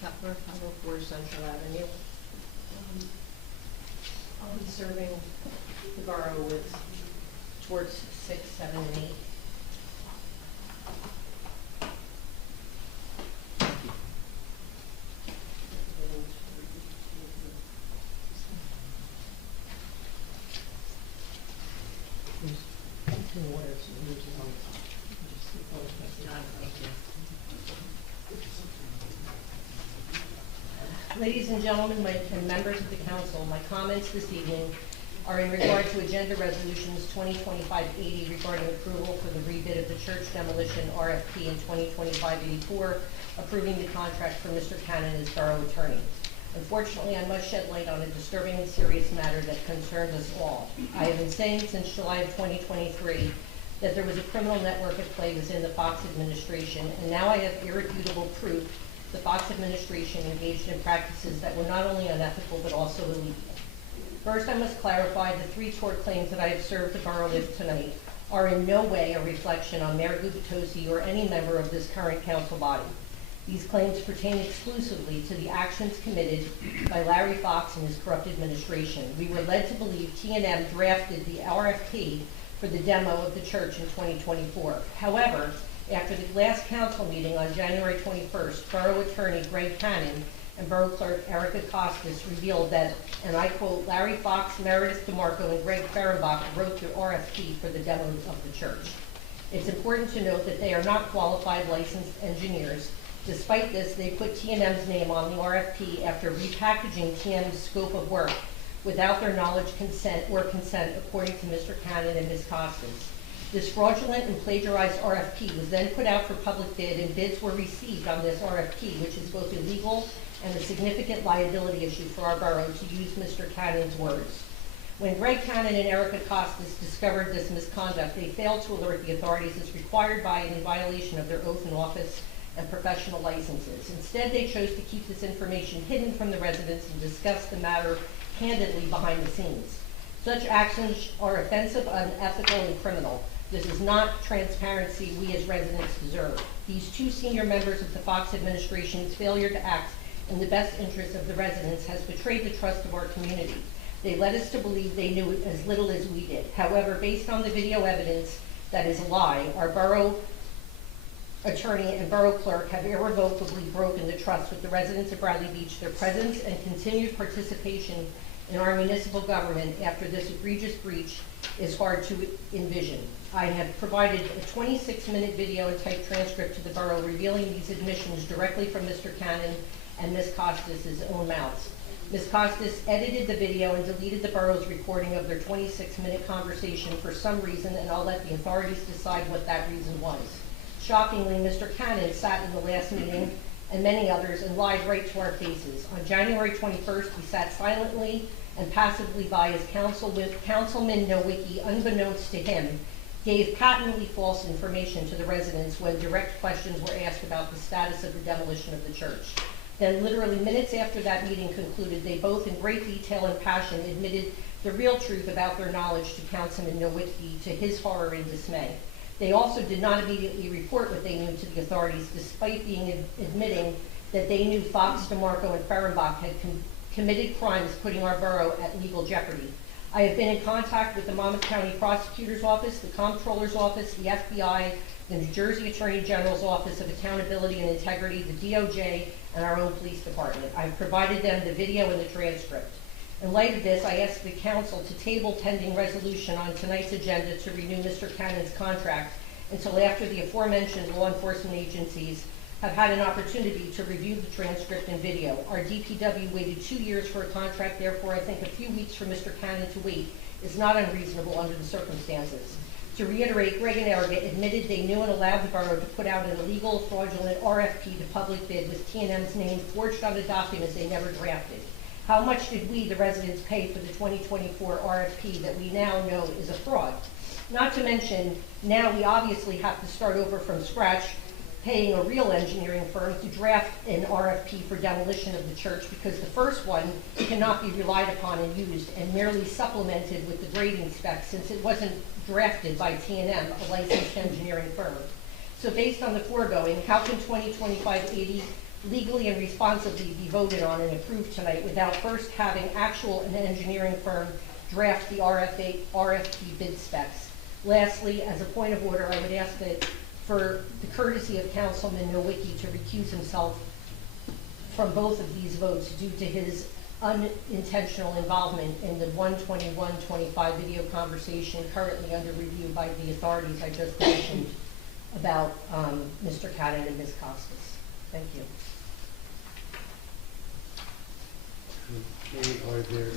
Kepler, 504 Central Avenue. I'll be serving the borough with Torts 6, 7, and 8. Ladies and gentlemen, and members of the council, my comments this evening are in regard to Agenda Resolutions 2025-80 regarding approval for the rebid of the church demolition RFP and 2025-84 approving the contract for Mr. Cannon as borough attorney. Unfortunately, I must shed light on a disturbing and serious matter that concerns us all. I have been saying since July of 2023 that there was a criminal network at play within the Fox administration, and now I have irrefutable proof the Fox administration engaged in practices that were not only unethical but also illegal. First, I must clarify the 3 tort claims that I have served the borough with tonight are in no way a reflection on Mayor Gubitosi or any member of this current council body. These claims pertain exclusively to the actions committed by Larry Fox and his corrupt administration. We were led to believe T&M drafted the RFP for the demo of the church in 2024. However, after the last council meeting on January 21st, Borough Attorney Greg Cannon and Borough Clerk Erica Kostyz revealed that, and I quote, Larry Fox, Meredith DeMarco, and Greg Fehrenbach wrote the RFP for the demo of the church. It's important to note that they are not qualified licensed engineers. Despite this, they put T&M's name on the RFP after repackaging T&M's scope of work without their knowledge, consent, according to Mr. Cannon and Ms. Kostyz. This fraudulent and plagiarized RFP was then put out for public bid, and bids were received on this RFP, which is both illegal and a significant liability issue for our borough, to use Mr. Cannon's words. When Greg Cannon and Erica Kostyz discovered this misconduct, they failed to alert the authorities as required by and in violation of their oath in office and professional licenses. Instead, they chose to keep this information hidden from the residents and discuss the matter candidly behind the scenes. Such actions are offensive, unethical, and criminal. This is not transparency we as residents deserve. These 2 senior members of the Fox administration's failure to act in the best interest of the residents has betrayed the trust of our community. They led us to believe they knew as little as we did. However, based on the video evidence that is a lie, our borough attorney and borough clerk have irrevocably broken the trust with the residents of Bradley Beach. Their presence and continued participation in our municipal government after this egregious breach is hard to envision. I have provided a 26-minute video and typed transcript to the borough revealing these admissions directly from Mr. Cannon and Ms. Kostyz's own mouths. Ms. Kostyz edited the video and deleted the borough's recording of their 26-minute conversation for some reason, and I'll let the authorities decide what that reason was. Shockingly, Mr. Cannon sat in the last meeting, and many others, and lied right to our faces. On January 21st, he sat silently and passively by as Councilman Nowicki, unbeknownst to him, gave patently false information to the residents when direct questions were asked about the status of the demolition of the church. Then, literally minutes after that meeting concluded, they both in great detail and passion admitted the real truth about their knowledge to Councilman Nowicki, to his horror and dismay. They also did not immediately report what they knew to the authorities, despite admitting that they knew Fox, DeMarco, and Fehrenbach had committed crimes putting our borough at legal jeopardy. I have been in contact with the Monmouth County Prosecutor's Office, the Comptroller's Office, the FBI, the New Jersey Attorney General's Office of Accountability and Integrity, the DOJ, and our own police department. I've provided them the video and the transcript. In light of this, I ask the council to table pending resolution on tonight's agenda to renew Mr. Cannon's contract until after the aforementioned law enforcement agencies have had an opportunity to review the transcript and video. Our DPW waited 2 years for a contract, therefore I think a few weeks for Mr. Cannon to wait is not unreasonable under the circumstances. To reiterate, Greg and Erica admitted they knew and allowed the borough to put out an illegal, fraudulent RFP to public bid with T&M's name forged on a document they never drafted. How much did we, the residents, pay for the 2024 RFP that we now know is a fraud? Not to mention, now we obviously have to start over from scratch, paying a real engineering firm to draft an RFP for demolition of the church, because the first one cannot be relied upon and used and merely supplemented with the grading specs since it wasn't drafted by T&M, a licensed engineering firm. So based on the foregoing, how can 2025-80 legally and responsibly be voted on and approved tonight without first having an engineering firm draft the RFP bid specs. Lastly, as a point of order, I would ask that for the courtesy of Councilman Nowicki to recuse himself from both of these votes due to his unintentional involvement in the 121-25 video conversation currently under review by the authorities I just mentioned about Mr. Cadden and Ms. Kostyz. Thank you. Okay, are there